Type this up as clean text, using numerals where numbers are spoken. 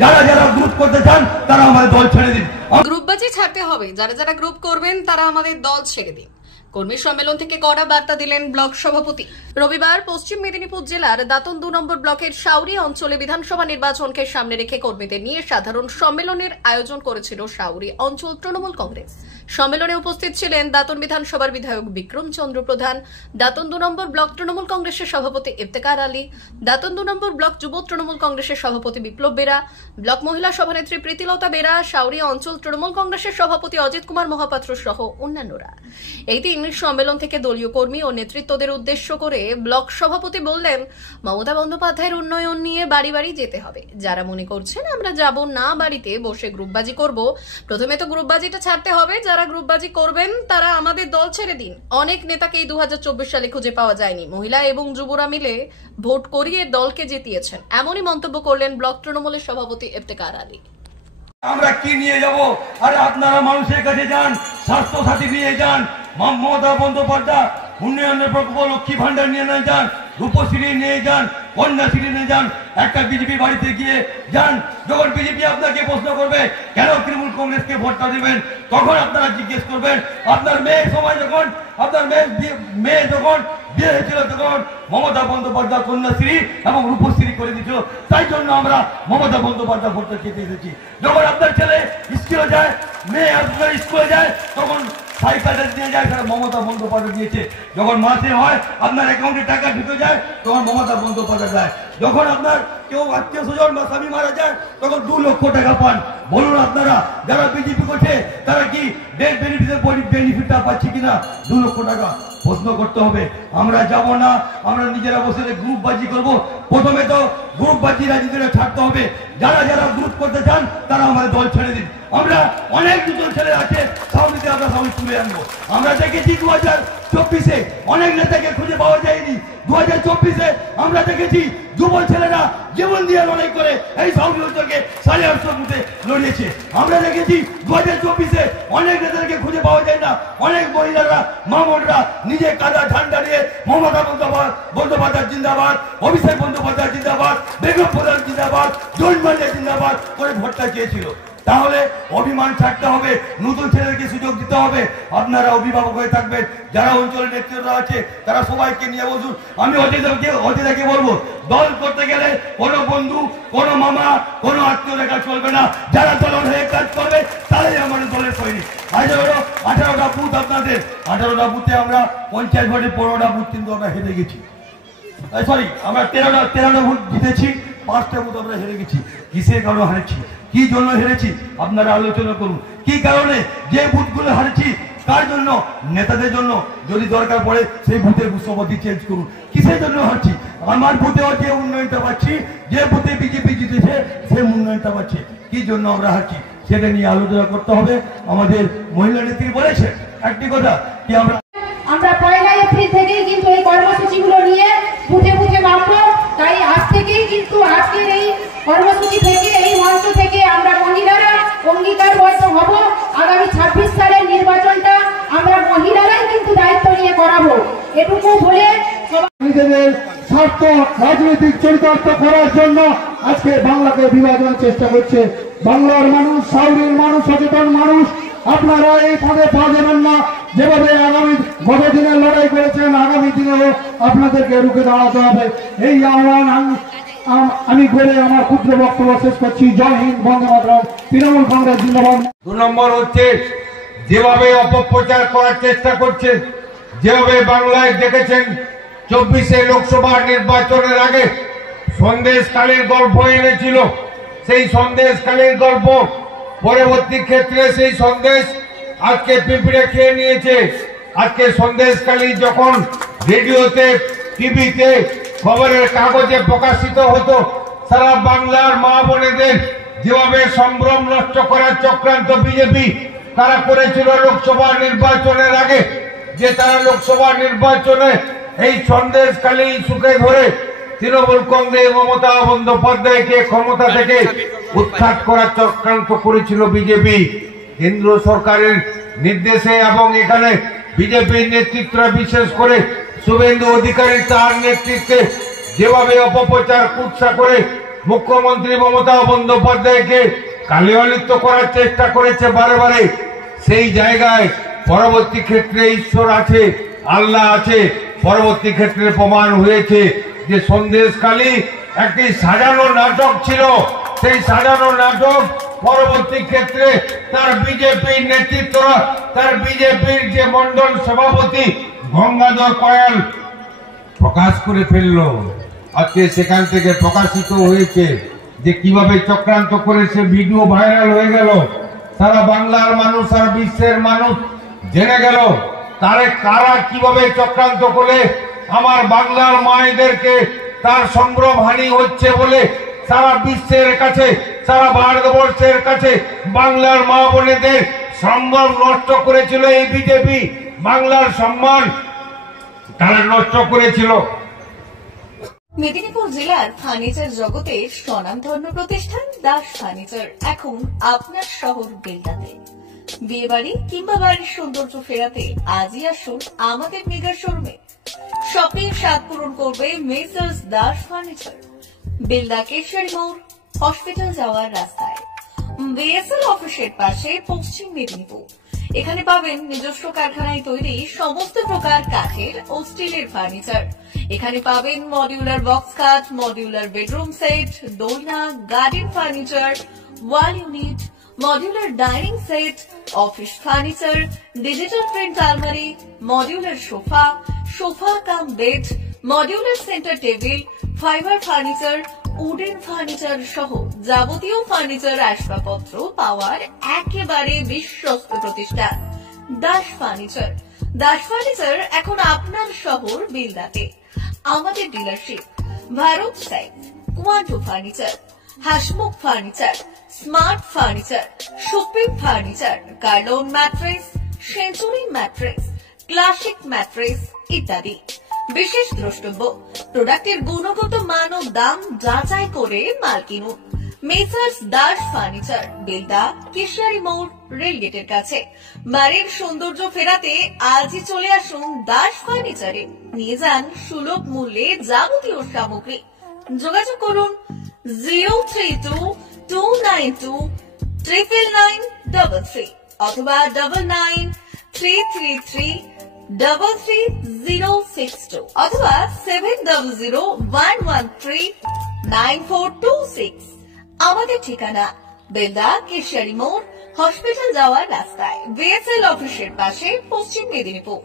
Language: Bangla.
যারা যারা গ্রুপ করতে চান তারা আমাদের দল ছেড়ে দিন। গ্রুপবাজি ছাড়তে হবে, যারা যারা গ্রুপ করবেন তারা আমাদের দল ছেড়ে দিন। কর্মী সম্মেলন থেকে কড়া বার্তা দিলেন ব্লক সভাপতি। রবিবার পশ্চিম মেদিনীপুর জেলার দাঁতন 2 নম্বর ব্লকের শাউরি অঞ্চলে বিধানসভা নির্বাচনকে সামনে রেখে কর্মীদের নিয়ে সাধারণ সম্মেলনের আয়োজন করেছিল শাউরি অঞ্চল তৃণমূল কংগ্রেস। সম্মেলনে উপস্থিত ছিলেন দাঁতন বিধানসভার বিধায়ক বিক্রম চন্দ্র প্রধান, দাঁতন 2 নম্বর ব্লক তৃণমূল কংগ্রেসের সভাপতি ইফতেখার আলী, দাঁতন 2 নম্বর ব্লক যুব তৃণমূল কংগ্রেসের সভাপতি বিপ্লব বেরা, ব্লক মহিলা সভানেত্রী প্রীতিলতা বেরা, শাউরি অঞ্চল তৃণমূল কংগ্রেসের সভাপতি অজিত কুমার মহাপাত্র সহ অন্যান্যরা। এই দিন সম্মেলন থেকে দলীয় কর্মী ও নেতৃত্বদের উদ্দেশ্য করে ব্লক সভাপতি বললেন, মমতা বন্দ্যোপাধ্যায়ের উন্নয়ন নিয়ে বাড়ি বাড়ি যেতে হবে। যারা মনে করছেন আমরা যাব না বাড়িতে বসে গ্রুপবাজি করব, প্রথমে তো গ্রুপবাজিটা ছাড়তে হবে। যারা গ্রুপবাজি করবেন তারা আমাদের দল ছেড়ে দিন। অনেক নেতাকেই 2024 সালে খুঁজে পাওয়া যায়নি, মহিলা এবং যুবরা মিলে ভোট করিয়ে দলকে জিতিয়েছেন। এমনই মন্তব্য করলেন ব্লক তৃণমূলের সভাপতি ইফতেখার আলী। আমরা কি নিয়ে যাব? আর আপনারা মানুষের কাছে যান, স্বাস্থ্য সাথী নিয়ে যান, মমতা বন্দ্যোপাধ্যায় উন্নয়নের প্রকল্প লক্ষ্মী ভান্ডার নিয়ে যান, রূপশ্রী নিয়ে যান, কন্যাশ্রী নিয়ে যান। একটা বিজেপি বাড়িতে গিয়ে যান, যখন বিজেপি আপনাকে প্রশ্ন করবে কেন তৃণমূল কংগ্রেসকে ভোটটা দেবেন, তখন আপনারা জিজ্ঞেস করবেন আপনার মেয়ের সময় যখন আপনার মেয়ে যখন বিয়ে হয়েছিল তখন মমতা বন্দ্যোপাধ্যায় কন্যাশ্রী এবং রূপশ্রী করে দিয়েছিল, তাই জন্য আমরা মমতা বন্দ্যোপাধ্যায় ভোটটা চেতে এসেছি। যখন আপনার ছেলে স্কুলে যায়, মেয়ে আপনার স্কুলে যায়, তখন সাইকেলটা নিয়ে যায়, সেটা মমতা বন্দ্যোপাধ্যায় দিয়েছে। যখন মাসে হয় আপনার অ্যাকাউন্টে টাকা ঢুকে যায়, তখন মমতা বন্দ্যোপাধ্যায় দেয়। যখন আপনার কেউ আত্মীয় স্বজন বা স্বামী মারা যায়, তখন 2 লক্ষ টাকা পান। বলুন আপনারা যারা বিজেপি করছে তারা কি ডেথ বেনিফিটটা পাচ্ছে কিনা? 2 লক্ষ টাকা। প্রশ্ন করতে হবে। আমরা যাব না, আমরা নিজেরা বসে গ্রুপবাজি করব। প্রথমে তো গ্রুপবাজি রাজনীতিটা ছাড়তে হবে। যারা যারা গ্রুপ করতে চান তারা আমাদের দল ছেড়ে দিন। আমরা অনেক দুজন ছেলে আছে, সামনে আমরা সবাই তুলে আনবো। আমরা দেখেছি 2024-এ অনেক নেতাকে খুঁজে পাওয়া যায়নি। 2024-এ আমরা দেখেছি যুব ছেলেরা জীবন দিয়ে লড়াই করে এই সাউথ অঞ্চলকে 850 বুথে লড়িয়েছে। আমরা দেখেছি 2024-এ অনেক নেতাকে খুঁজে পাওয়া যায় না। অনেক মহিলারা, মা বোনরা নিজে কাদা ঠান্ডা নিয়ে মমতা বন্দ্যোপাধ্যায় জিন্দাবাদ, অভিষেক বন্দ্যোপাধ্যায় জিন্দাবাদ, বেগম প্রধান জিন্দাবাদ, জয়মাল্য জিন্দাবাদ করে ভোটটা চেয়েছিল। তাহলে অভিমান ছাড়তে হবে, নতুন ছেলেদেরকে সুযোগ দিতে হবে। আপনারা অভিভাবক হয়ে থাকবেন, যারা অঞ্চলের নেতৃত্ব আছে তারা সবাইকে নিয়ে বসুন। আমি অজিতাকে বলবো, দল করতে গেলে কোনো বন্ধু, কোনো মামা, কোনো আত্মীয় দেখা চলবে না। যারা দলের হয়ে কাজ করবে তারাই আমাদের দলের সৈনিক। 18টা বুথ আপনাদের, 18টা বুথে আমরা পঞ্চায়েত ভোটে 15টা বুথ কিন্তু আমরা হেরে গেছি। সরি, আমরা 13টা বুথ জিতেছি, 5টা বুথ আমরা হেরে গেছি। কিসের কারণে হারেছি, কি জন্য হেরেছি আপনারা আলোচনা করুন। কি কারণে যে বুথগুলো হারেছি, কার জন্য? নেতাদের জন্য। যদি দরকার পড়ে সেই বুথের সভাপতি চেঞ্জ করুন। কিসের জন্য হারছি? আমার বুথেও যে উন্নয়নটা পাচ্ছি, যে বুথে বিজেপি জিতেছে সেই উন্নয়নটা পাচ্ছে। কি জন্য আমরা হারছি সেটা নিয়ে আলোচনা করতে হবে। আমাদের মহিলা নেত্রী বলেছে একটি কথা, কি আমরা 1 এপ্রিল থেকেই কিন্তু এই কর্মসূচিগুলো নিয়ে বুথে বুথে নামবো। তাই আজ থেকেই কিন্তু আজকের এই কর্মসূচি থেকে, এই মঞ্চ থেকে আমরা মহিলারা অঙ্গীকারবদ্ধ হব। আগামী 26 সালের নির্বাচনটা আমরা মহিলারাই কিন্তু দায়িত্ব নিয়ে করাবো। এটুকু বলে নিজেদের স্বার্থ রাজনৈতিক চরিতার্থ করার জন্য আজকে বাংলাকে বিভাজনের চেষ্টা করছে। বাংলার মানুষ, শাউরির মানুষ, সচেতন মানুষ, আপনারা এই পদে পা দেবেন না। যেভাবে গত দিনে লড়াই করেছেন, আগামী দিনেও আপনাদেরকে রুখে দাঁড়াতে হবে। এই আহ্বান আমি করে আমার ক্ষুদ্র বক্তব্য শেষ করছি। জয় হিন্দ, বন্দে মাতরম, তৃণমূল কংগ্রেস জিন্দাবাদ। 2 নম্বর হচ্ছে যেভাবে অপপ্রচার করার চেষ্টা করছে, যেভাবে বাংলায় দেখেছেন 24-এ লোকসভা নির্বাচনের আগে সন্দেশকালীর গল্প এনেছিল। সেই সন্দেশকালীর গল্প পরবর্তী ক্ষেত্রে সেই সন্দেশ আজকে পিঁপড়ে খেয়ে নিয়েছে। আজকে সন্দেশকালী যখন রেডিওতে, টিভিতে, খবরের কাগজে প্রকাশিত হতো, সারা বাংলার মা বোনেদের যেভাবে সম্ভ্রম নষ্ট করার চক্রান্ত বিজেপি তারা করেছিল লোকসভা নির্বাচনের আগে, যে তারা লোকসভা নির্বাচনে এই সন্দেশকালী সুখে ধরে তৃণমূল কংগ্রেস মমতা বন্দ্যোপাধ্যায়কে ক্ষমতা থেকে উৎখাত করার চক্রান্ত করেছিল বিজেপি। কেন্দ্র সরকারের নির্দেশে এবং এখানে বিজেপির নেতৃত্ব, বিশেষ করে শুভেন্দু অধিকারী তার নেতৃত্বে যেভাবে অপপ্রচার কুৎসা করে মুখ্যমন্ত্রী মমতা বন্দ্যোপাধ্যায়কে কালিয়ালিপ্ত করার চেষ্টা করেছে বারে বারে। সেই জায়গায় পরবর্তী ক্ষেত্রে ঈশ্বর আছে, আল্লাহ আছে। পরবর্তী ক্ষেত্রে প্রমাণ হয়েছে যে সন্দেশখালী একটি সাজানো নাটক ছিল। সেই সাজানো নাটক পরবর্তী ক্ষেত্রে তার বিজেপির নেতৃত্বরা, তার বিজেপির যে মন্ডল সভাপতি গঙ্গাধর কয়াল প্রকাশ করে ফেলল। আজকে সেখান থেকে প্রকাশিত হয়েছে যে কিভাবে চক্রান্ত করে সে ভিডিও ভাইরাল হয়ে গেল। সারা বাংলার মানুষ, সারা বিশ্বের মানুষ জেনে গেল তারে কারা কিভাবে চক্রান্ত করে আমার বাংলার মায়েদেরকে তার সম্ভ্রম হানি হচ্ছে বলে সারা বিশ্বের কাছে, সারা ভারতবর্ষের কাছে বাংলার মা বোনেদের সম্মান নষ্ট করেছিল এই বিজেপি। বাংলার সম্মান তারা নষ্ট করেছিল। মেদিনীপুর জেলার ফার্নিচার জগতের স্বনামধন্য প্রতিষ্ঠান দাস ফার্নিচার এখন আপনার শহর বেলদাতে। বিয়ে বাড়ি কিংবা বাড়ির সৌন্দর্য ফেরাতে আজই আসুন আমাদের মেগা শোরুমে। শপিং স্বাদ পূরণ করবে মেসার্স দাস ফার্নিচার, বেলদা কেশরী মোড়, হসপিটাল যাওয়ার রাস্তায়, বিএসএল অফিসের পাশে, পশ্চিম মেদিনীপুর। এখানে পাবেন নিজস্ব কারখানায় তৈরি সমস্ত প্রকার কাঠের ও স্টিলের ফার্নিচার। এখানে পাবেন modular box cut, modular bedroom set, দোলনা, garden furniture, wall unit, modular dining set, office furniture, digital print আলমারি, modular sofa, sofa cum bed, modular centre table, fibre furniture, wooden furniture সহ যাবতীয় ফার্নিচার আসবাবপত্র পাওয়ার একেবারে বিশ্বস্ত প্রতিষ্ঠান দাস ফার্নিচার। দাস ফার্নিচার এখন আপনার শহর বেলদাতে। আমাদের dealership Bharat side, Quanto furniture, Hasmukh furniture, smart furniture, supreme furniture, Kurlon mattress, century mattress, classic mattress ইত্যাদি। বিশেষ দ্রষ্টব্য, প্রোডাক্টের গুণগত মান ও দাম যাচাই করে মাল কিনুন। মেসার্স দাস ফার্নিচার, বেলদা কেশরী মোড়, রেলগেটের কাছে। বাড়ির সৌন্দর্য ফেরাতে আজই চলে আসুন দাস ফার্নিচারে। নিয়ে যান সুলভ মূল্যে যাবতীয় সামগ্রী। যোগাযোগ করুন 03229299933 অথবা 9933333062 অথবা 7001139426। আমাদের ঠিকানা বেলদা কেশরী মোড়, হসপিটাল যাওয়ার রাস্তায়, বিএসএল অফিসের পাশে, পশ্চিম মেদিনীপুর।